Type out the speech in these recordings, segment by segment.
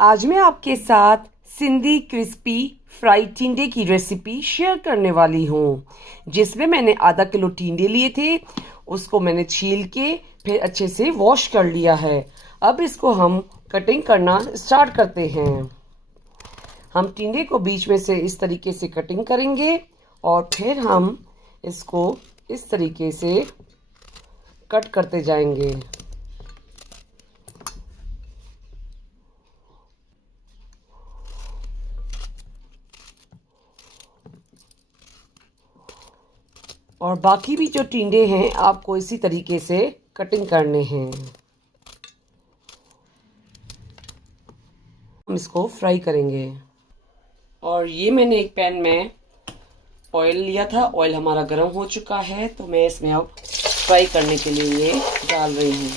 आज मैं आपके साथ सिंधी क्रिस्पी फ्राइड टिंडे की रेसिपी शेयर करने वाली हूँ, जिसमें मैंने आधा किलो टिंडे लिए थे। उसको मैंने छील के फिर अच्छे से वॉश कर लिया है। अब इसको हम कटिंग करना स्टार्ट करते हैं। हम टिंडे को बीच में से इस तरीके से कटिंग करेंगे और फिर हम इसको इस तरीके से कट करते जाएंगे। और बाकी भी जो टिंडे हैं आपको इसी तरीके से कटिंग करने हैं। हम इसको फ्राई करेंगे। और ये मैंने एक पैन में ऑयल लिया था। ऑयल हमारा गर्म हो चुका है, तो मैं इसमें अब फ्राई करने के लिए ये डाल रही हूँ।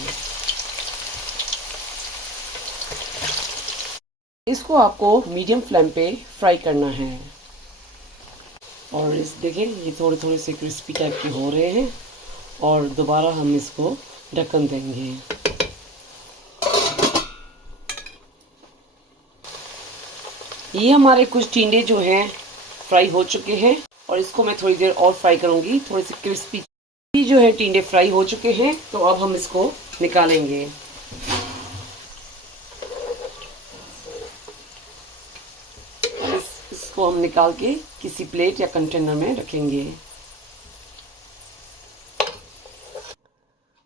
इसको आपको मीडियम फ्लेम पे फ्राई करना है। और इस देखिए ये थोड़े थोड़े से क्रिस्पी टाइप के हो रहे हैं और दोबारा हम इसको ढक्कन देंगे। ये हमारे कुछ टिंडे जो हैं फ्राई हो चुके हैं और इसको मैं थोड़ी देर और फ्राई करूंगी। थोड़ी सी क्रिस्पी जो है टिंडे फ्राई हो चुके हैं, तो अब हम इसको निकालेंगे। इसको हम निकाल के किसी प्लेट या कंटेनर में रखेंगे।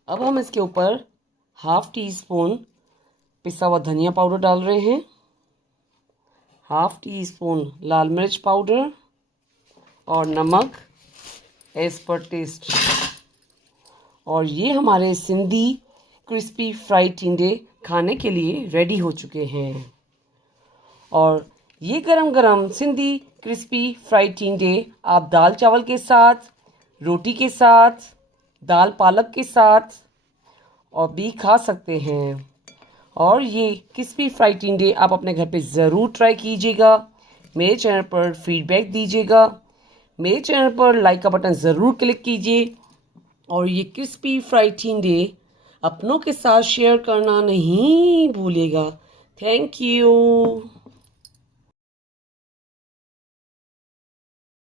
अब हम इसके ऊपर हाफ टी स्पून पिसा हुआ धनिया पाउडर डाल रहे हैं, हाफ टी स्पून लाल मिर्च पाउडर और नमक एज पर टेस्ट। और ये हमारे सिंधी क्रिस्पी फ्राइड टिंडे खाने के लिए रेडी हो चुके हैं। और ये गरम गरम सिंधी क्रिस्पी फ्राइड टिंडे आप दाल चावल के साथ, रोटी के साथ, दाल पालक के साथ और भी खा सकते हैं। और ये क्रिस्पी फ्राइड टिंडे आप अपने घर पे ज़रूर ट्राई कीजिएगा। मेरे चैनल पर फीडबैक दीजिएगा। मेरे चैनल पर लाइक का बटन ज़रूर क्लिक कीजिए। और ये क्रिस्पी फ्राइड टिंडे अपनों के साथ शेयर करना नहीं भूलिएगा। Thank you.